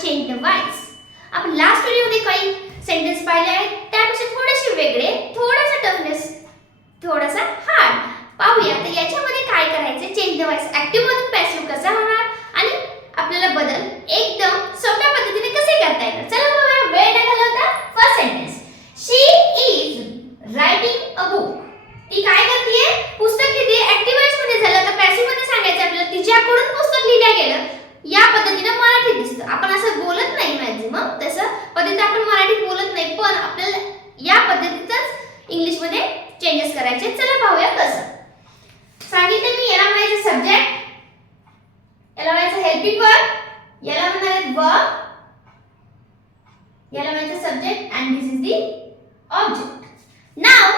Change the voice. आपण last व्हिडिओमध्ये काही सेंटेन्स पाहिले आहेत, त्यापेक्षा थोडेसे वेगळे, थोडासा टफनेस, थोडासा हार्ड. पाहूया तर याच्यामध्ये काय करायचे. चेंज द वॉइस ऍक्टिव्ह मधून पॅसिव्ह कसा होणार आणि आपल्याला बदल एकदम सोप्या पद्धतीने कसे करता येणार. चला पाहूया वेळ न घालवता. First sentence, she is writing a book. ती काय करतेय, पुस्तक लिहिते. ऍक्टिव्ह वॉइस मध्ये झालं तर पॅसिव्ह मध्ये सांगायचं आपल्याला तिच्याकडून पुस्तक लिहिलं गेलं. या पद्धतीने मराठीत दिसतं. आपण असं बोलत नाही मॅक्झिमम, तसं पद्धतीने आपण मराठीत बोलत नाही, पण आपल्याला या पद्धतीतच इंग्लिश मध्ये चेंजेस करायचे. चला पाहूया कसं. सांगितलं मी, याला म्हणायचं सब्जेक्ट, याला म्हणायचं हेल्पिंग वर्ब, याला म्हणणार आहे वर्ब, याला म्हणायचं subject and this is the object. Now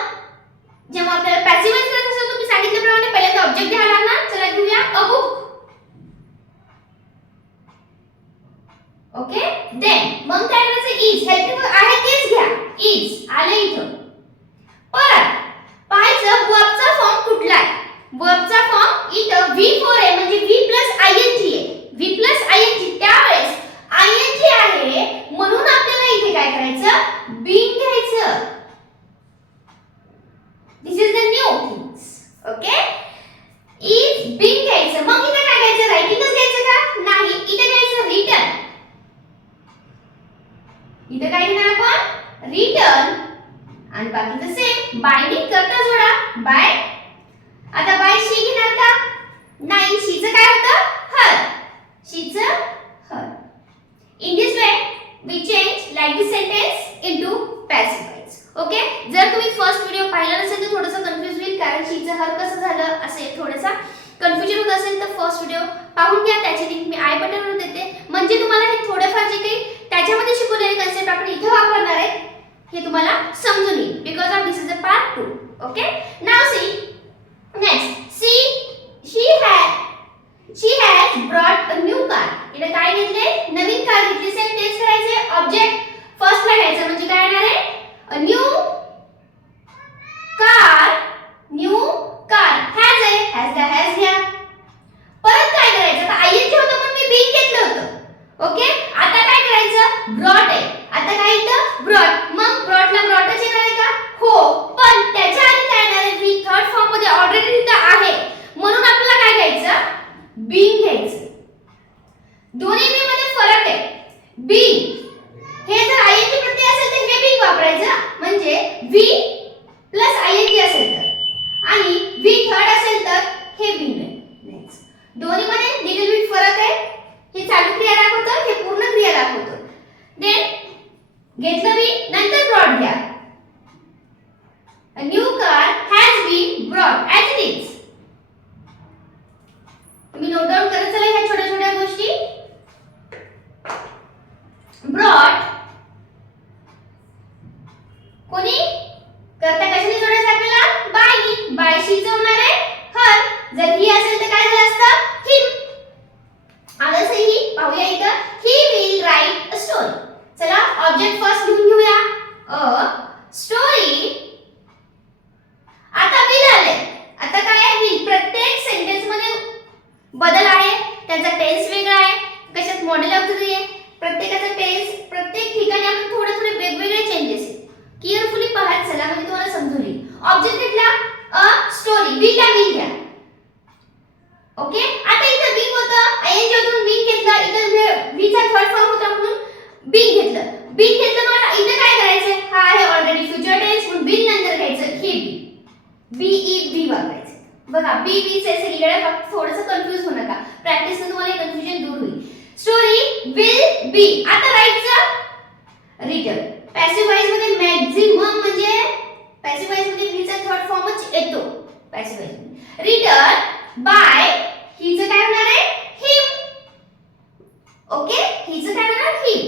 जेव्हा आपल्याला पॅसिव्ह वॉइस करायचं असेल, तुम्ही सांगितल्याप्रमाणे पहिल्यांदा ऑब्जेक्ट घ्यायला लागणार. चला घेऊया अ बुक. ओके, देन मग काय करायचं, इज हेल्पिंग आहे तेच घ्या. इज आले इथं. परत पाहायचं वर्बचा फॉर्म कुठला आहे. वर्बचा फॉर्म इथं V4 आहे, म्हणजे V प्लस ing आहे. V प्लस ing, त्यावेळेस ing आहे म्हणून आपल्याला इथे काय करायचं, बीइंग घ्यायचं. This is the new things. Okay, is being घ्यायचं. मग इथे काय घ्यायचं, रायटिंगच घ्यायचं का, नाही, इथे घ्यायचं रिटन. इथे काय घेणार आपण, रिटर्न, आणि बाकीचं सेम. बायनिंग करता जोडा बाय. आता बाय शी घेणार का, नाही, शीचं काय होतं, हर. शीचं her. In this way we change like this sentence into passive voice. Okay, जर तुम्ही फर्स्ट व्हिडिओ पाहिला नसेल तर थोडंसं कन्फ्यूज होईल, कारण शीचं हर कसं झालं असे थोडंसं कन्फ्युजन होत असेल तर फर्स्ट व्हिडिओ पाहून घ्या. त्याची लिंक मी आय बटनवर देते, म्हणजे तुम्हाला हे थोडेफार जे काही त्याच्यामध्ये शिकवलेले कन्सेप्ट आपण इथे वापरणार आहे हे तुम्हाला समजून येईल. Because of this is a part 2. Okay, now see next. she has brought a new car. इथे काय घेतले, नवीन कार घेतली. सेंटेन्स करायचे, ऑब्जेक्ट फर्स्ट ला घ्यायचं, म्हणजे काय येणार आहे, a new car. New car has आहे, has ला has घ्या. परत काय करायचं, आता ing होतं पण मी बीइंग घेतलं होतं. ओके, आता काय करायचं, ब्रॉट आहे. आता काय इथं ब्रॉट, मग ब्रॉटला ब्रॉटच येणार आहे का, हो, पण त्याच्या आधी काय येणार आहे, वी थर्ड फॉर्म मध्ये ऑलरेडी इथं आहे म्हणून आपल्याला काय घ्यायचं, बीइंग घ्यायचं. दोन्ही मध्ये फरक आहे. बीइंग हे जर ing प्रत्यय असेल तर हे बीइंग वापरायचं, म्हणजे वी प्लस ing असेल तर, आणि वी थर्ड असेल तर हे बीइंग आहे. नेक्स्ट, दोन्ही मध्ये लिटिल बिट फरक आहे. हे चालू क्रिया दाखवतं, हे पूर्ण क्रिया दाखवतं. देन घेतलं बी, नंतर ब्रॉट घ्या. A new car has been brought as it is. तुम्ही नोट डाउन करत चला ह्या छोट्या छोट्या गोष्टी. ब्रॉट कोणी करता कशाने जोडायचं आपल्याला, बाय. बाय शी होणार आहे हर. जर ही असेल तर काय झालं असतं, हिम. आलं सही. पाहूया इथं, he will write a story. चला ऑब्जेक्ट फर्स्ट लिहून घेऊया, अ स्टोरी. आता विल आले. आता काय आहे, विल. प्रत्येक सेंटेन्स मध्ये बदल आहे, त्याचा टेन्स वेगळा आहे, कशात मॉडेल ऑक्झिलरी आहे. प्रत्येकाचा टेन्स प्रत्येक ठिकाणी आपण थोडे थोडे वेगवेगळे चेंजेस आहेत. केअरफुली पहा चला, म्हणजे तुम्हाला समजून येईल. ऑब्जेक्ट घेतला अ स्टोरी, विल घ्या. ओके, आता इथं बीइंग होतं, ing होतं, बीइंग घेतलं. इथं वी चा थर्ड फॉर्म होता म्हणून बीइंग घेतलं. बीइंग घेतलं मला इथं काय करायचं, हा आहे ऑलरेडी फ्युचर टेन्स म्हणून बीइंग नंतर घ्यायचं, हे बी बी वापरायचं. बघा बी बी चे लिहिलेलं, फक्त थोडंसं कन्फ्यूज होऊ नका. प्रॅक्टिसने तुम्हाला कन्फ्युजन दूर होईल. Story will be. आता राईटचं रिटर्न. पॅसिव्ह वॉइस मध्ये मॅक्झिमम म्हणजे पॅसिव्ह वॉइस मध्ये वी चा थर्ड फॉर्मच येतो. पॅसिव्ह वॉइस मध्ये रिटर्न बाय. हिचं काय होणार आहे, हिम. ओके, हिचं काय होणार, हिम.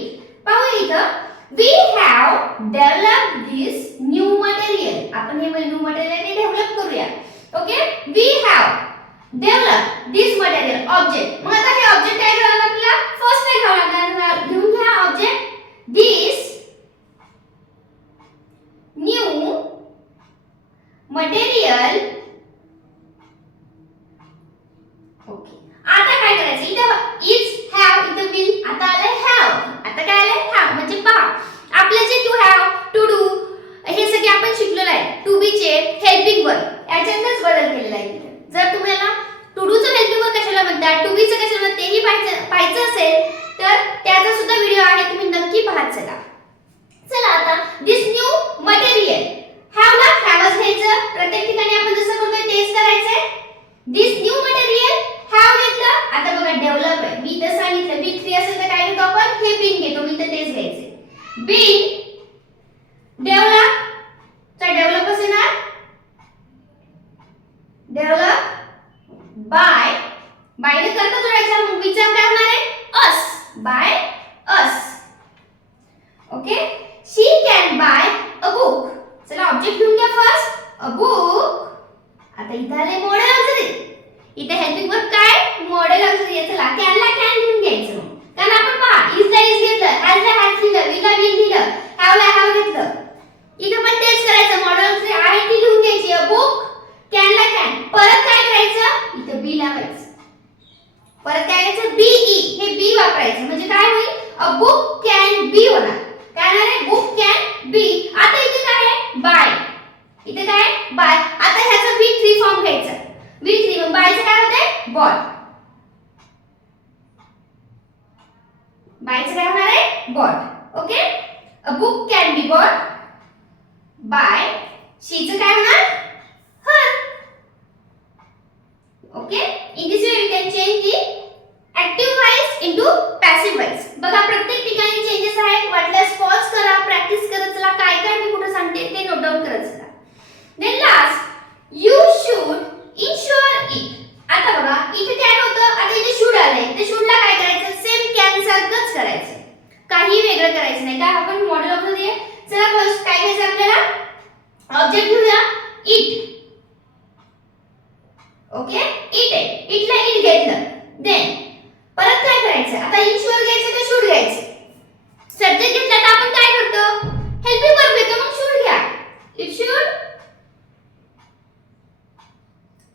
पाहू इथं, we have developed this new material. आपण हे न्यू मटेरियल डेव्हलप करूया. Okay, we have develop this material. Object, मग आता हे ऑब्जेक्ट काय करावं आपल्याला, फर्स्ट काय घ्यावं लागणार, लिहून घ्या ऑब्जेक्ट दिस न्यू मटेरियल. ओके, आता काय करायचं, इथं इज हॅव, इथं विल, आता आले हॅव. आता काय आलंय हॅव म्हणजे पहा आपले जे टू हॅव टू डू हे सगळे आपण शिकलेलो आहे टू बी चे हेल्पिंग वर्ब याच्यातच बदल केलेला आहे. जर तुम्हाला टू डू चं हेल्पिंग वर्ब कशाला म्हणतात टू बी चं कशाला म्हणतात तेही पाहायचं असेल तर त्याचा सुद्धा व्हिडिओ आहे तुम्ही नक्की पहा. चला आता दिस न्यू मटेरियल हॅव ला हॅवच घ्यायचं प्रत्येक ठिकाणी आपण जसं करतोय तेच करायचंय. दिस न्यू मटेरियल हॅव घेतलं. आता बघा डेव्हलप आहे मी तर सांगितलं बी 3 असेल तर काय घेतो आपण हे बीन घेतो मी तर तेच घ्यायचे. बीन डेव्हलप तर डेव्हलप असेल ना डेव्हलप बाय बाय ने करता जोडायचा मग विचार काय होणार आहे us by us. Okay she can buy a book. चला ऑब्जेक्ट घेऊन घ्या फर्स्ट अ बुक. आता इथे आले मॉडेल ऑक्झिलरी इथे हेल्पिंग वर्ब काय मॉडेल ऑक्झिलरी. चला कॅन ला कॅन घेऊन घ्यायचं कारण आपण पहा इज ला इज घेतलं हॅज ला हॅज लिहिलं विल ला विल लिहिलं हॅव ला हॅव घेतलं. इथे पण तेच करायचं मॉडेल ऑक्झिलरी आहे ती लिहून घ्यायची अ बुक कॅन ला कॅन. परत काय करायचं इथे बी लावायचं परत काय करायचं बी ई हे बी वापरायचं म्हणजे काय होईल अ बुक कॅन बी होणार. काय होणार आहे बुक कॅन बी. आता इथे काय आहे बाय इथे काय आहे बाय. आता ह्याचा बी 3 फॉर्म घ्यायचा बी 3 मग बायचं काय होतंय बॉट. बायचं काय होणार आहे bought. Okay a book can be bought by शीचं काय होणार her. Okay in this way we can change the active voice into passive voice. बघा प्रत्येक ठिकाणी चेंजेस आहेत वाटल्यास पॉज करा प्रॅक्टिस करत चला काय काय मी कुठे सांगते ते नोट डाउन करत चला. Then last you should ensure it. आता बघा इथे काय होतं आता इथे शुड आलंय ते शुडला काय करायचं सेम कॅन सारखंच करायचं काही वेगळं करायचं नाही. काय आपण मॉडेल ऑक्झिलरी आहे. चला फर्स्ट काय घ्यायचं आपल्याला ऑब्जेक्ट घेऊया इट. ओके इट आहे इटला इट घेतलं. देन परत काय करायचं आता इन्शुअर घ्यायचं का शुड घ्यायचं. सब्जेक्ट घेतला तर आपण काय करतो हेल्पिंग वर्ब घेतो मग शुड घ्या इट शुड.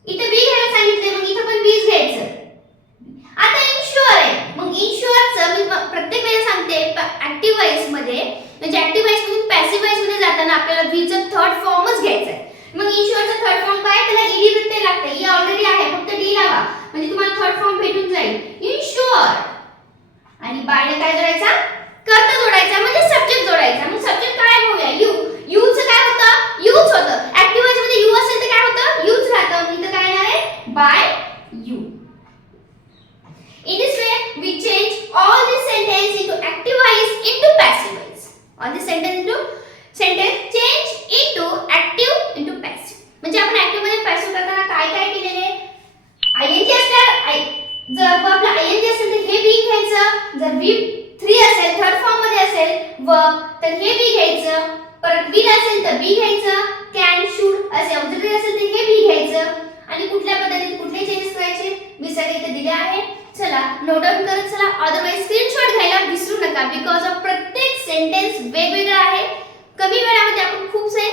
इथे बी घ्यायला सांगितले मग इथे पण बीच घ्यायचं. आता इन्शुअर आहे मग इन्शुअरचं मी प्रत्येक वेळेला सांगते ऍक्टिव्ह वॉइस मध्ये म्हणजे ऍक्टिव्ह वॉइस मधून पॅसिव्ह वॉइस मध्ये जाताना आपल्याला बी चं थर्ड फॉर्मच घ्यायचं आहे. मग इन्शुअरचा थर्ड फॉर्म काय त्याला ईडी प्रत्यय लागते ई ऑलरेडी आहे फक्त डी लावा म्हणजे तुम्हाला थर्ड फॉर्म भेटून जाईल इन्शुअर. आणि बाय ने काय जोडायचा कर्ता जोडायचा म्हणजे सब्जेक्ट जोडायचा. मग सब्जेक्ट काय होऊया यू. यू चं काय होतं यूच होतं ऍक्टिव्ह वॉइस मध्ये यू असेल तर काय होतं यूच राहतं. इथं काय येणार आहे by you. In this way we change all the sentence into active voice into passive voice. All the sentence change into active into passive. म्हणजे आपण active मध्ये passive करताना काय काय केलेले ing असणार जर वर्बला ing असेल तर हे बी घ्यायचं. जर बी 3 असेल थर्ड फॉर्म मध्ये असेल वर्ब तर हे बी घ्यायचं. परत will असेल तर बी घ्यायचं. can should असे ऑक्झिलरी असेल तर हे बी घ्यायचं. आणि कुठल्या पद्धतीने कुठले चेंजेस करायचे मी सगळे इथे दिले आहे. चला नोट डाउन करत चला अदरवाइज स्क्रीनशॉट घ्यायला विसरू नका बिकॉज ऑफ प्रत्येक सेंटेन्स वेगवेगळा आहे. कमी वेळामध्ये आपण खूपसे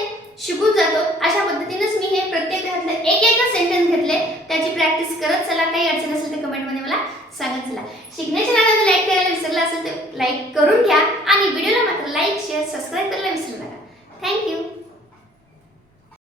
शिकून जातो. अशा पद्धतीनेच मी हे प्रत्येक घरातले एक सेंटेन्स घेतले त्याची प्रॅक्टिस करत चला. काही अडचण असेल तर कमेंट मध्ये मला सांगत चला. शिकण्याच्या